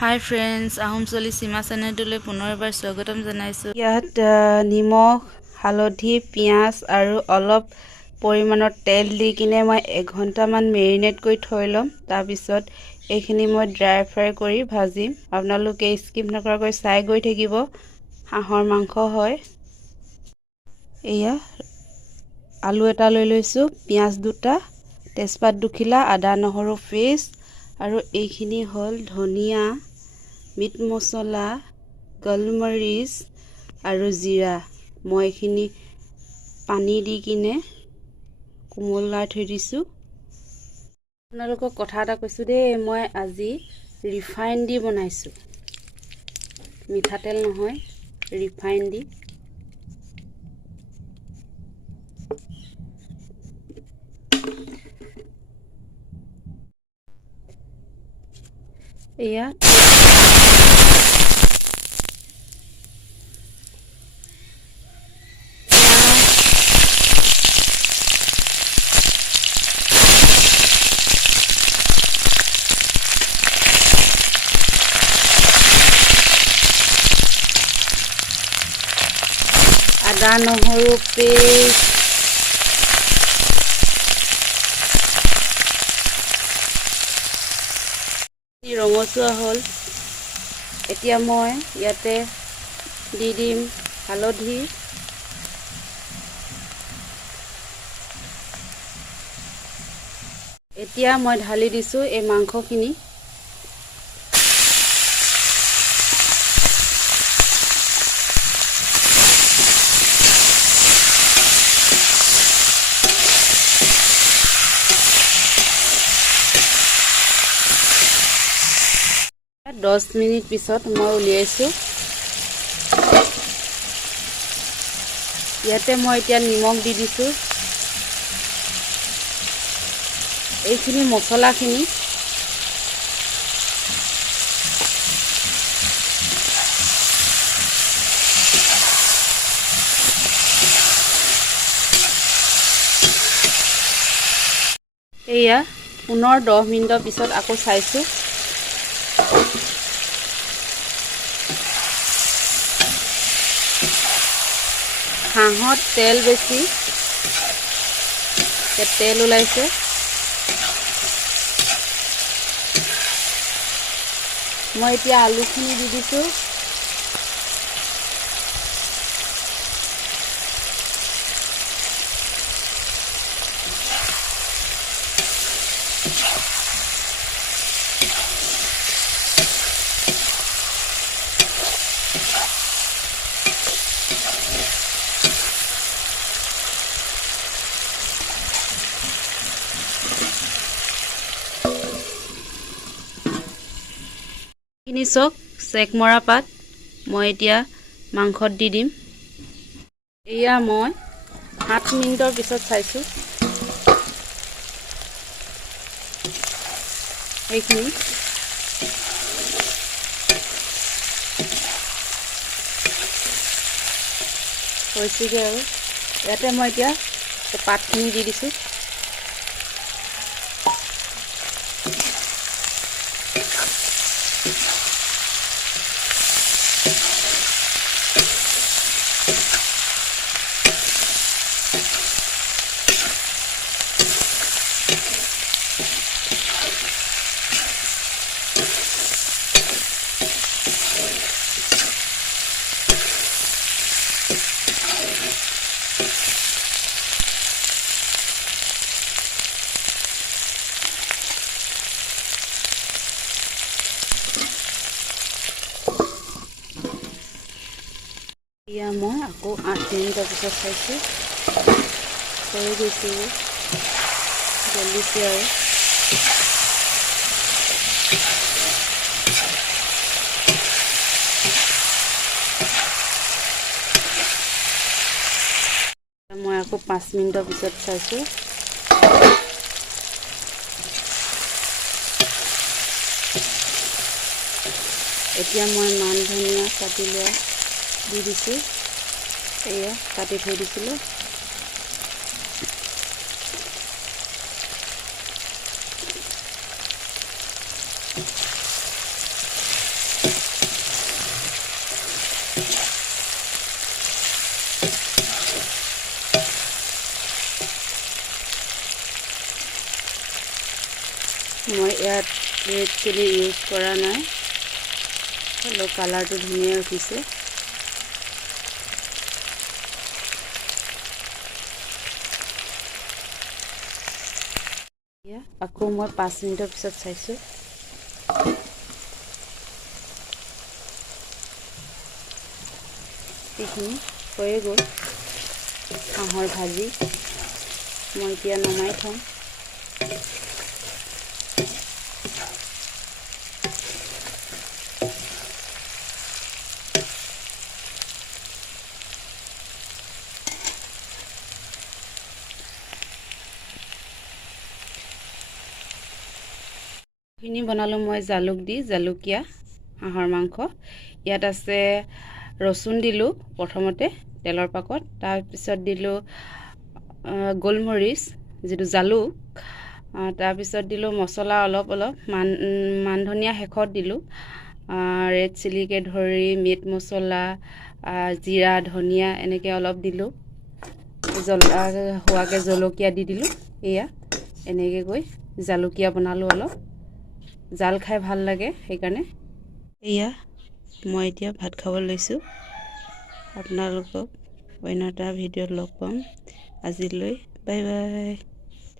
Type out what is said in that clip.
Hi friends, ahomsoli sima chanelটোলৈ পুনৰবাৰ স্বাগতম জনাইছো। ইয়াত নিমখ, হালধি, পিয়াজ আৰু অলপ পৰিমাণৰ তেল দি কিনে মই 1 ঘণ্টামান মেৰিনেট কৰি থৈ ল'ম। তাৰ পিছত এইখিনি মই ড্ৰাই ফ্ৰাই কৰি ভাজিম। আপোনালোকে স্কিপ নকৰাকৈ চাই গৈ থাকিব। হাঁহৰ মাংস হয়। এয়া আলু এটা লৈ লৈছো, পিয়াজ দুটা, তেজপাত দুখিলা, আদা নহৰু পেষ্ট আৰু এইখিনি হ'ল ধনিয়া, মিট মছলা, গোলমৰিচ আৰু জিৰা। মই এইখিনি পানী দি কিনে কোমলাই থৈ দিছোঁ। আপোনালোকক কথা এটা কৈছোঁ দেই, মই আজি ৰিফাইন দি বনাইছোঁ, মিঠাতেল নহয়, ৰিফাইন দি। এয়া আদা নহৰু পেষ্ট, ৰঙচুৱা হ'ল। এতিয়া মই ইয়াতে দি দিম হালধি, এতিয়া মই ঢালি দিছোঁ এই মাংসখিনি। দহ মিনিট পিছত মই উলিয়াইছোঁ। ইয়াতে মই এতিয়া নিমখ দি দিছোঁ। এইখিনি মছলাখিনি এয়া পুনৰ 10 মিনিটৰ পিছত আকৌ চাইছোঁ। হাঁহত তেল বেছি, তেল ওলাইছে। মই এতিয়া আলুখিনি দি দিছোঁ। এইখিনি চাওক, চেক মৰা পাত মই এতিয়া মাংসত দি দিম। এয়া মই 7 মিনিটৰ পিছত চাইছোঁ। এইখিনি হৈছেগৈ আৰু ইয়াতে মই এতিয়া পাতখিনি দি দিছোঁ। এতিয়া মই আকৌ 8 মিনিটৰ পিছত চাইছোঁ। হৈ গৈছে, জ্বলিছে আৰু। মই আকৌ 5 মিনিটৰ পিছত চাইছোঁ। এতিয়া মই মান ধনিয়া কাটি লোৱা দি দিছোঁ। এয়া কাটি থৈ দিছিলোঁ। ইয়াত ৰেড চিলি ইউজ কৰা নাই, হ'লেও কালাৰটো ধুনীয়া উঠিছে। আকৌ মই 5 মিনিটৰ পিছত চাইছোঁ। এইখিনি হৈয়ে গ'ল হাঁহৰ ভাজি। মই এতিয়া নমাই থ'ম। খিনি বনালোঁ মই জালুকীয়া হাঁহৰ মাংস। ইয়াত আছে ৰচুন দিলোঁ প্ৰথমতে তেলৰ পাকত, তাৰপিছত দিলোঁ গোলমৰিচ যিটো জালুক, তাৰপিছত দিলোঁ মছলা অলপ মান ধনিয়া শেষত দিলোঁ, ৰেড চিলিকে ধৰি মিট মছলা, জিৰা ধনিয়া এনেকৈ অলপ দিলোঁ, হোৱাকৈ জলকীয়া দি দিলোঁ। এয়া এনেকৈ গৈ জালুকীয়া বনালোঁ অলপ, জাল খাই ভাল লাগে সেইকাৰণে। এয়া মই এতিয়া ভাত খাব লৈছোঁ। আপোনালোকক অন্য এটা ভিডিঅ'ত লগ পাম। আজিলৈ বাই বাই।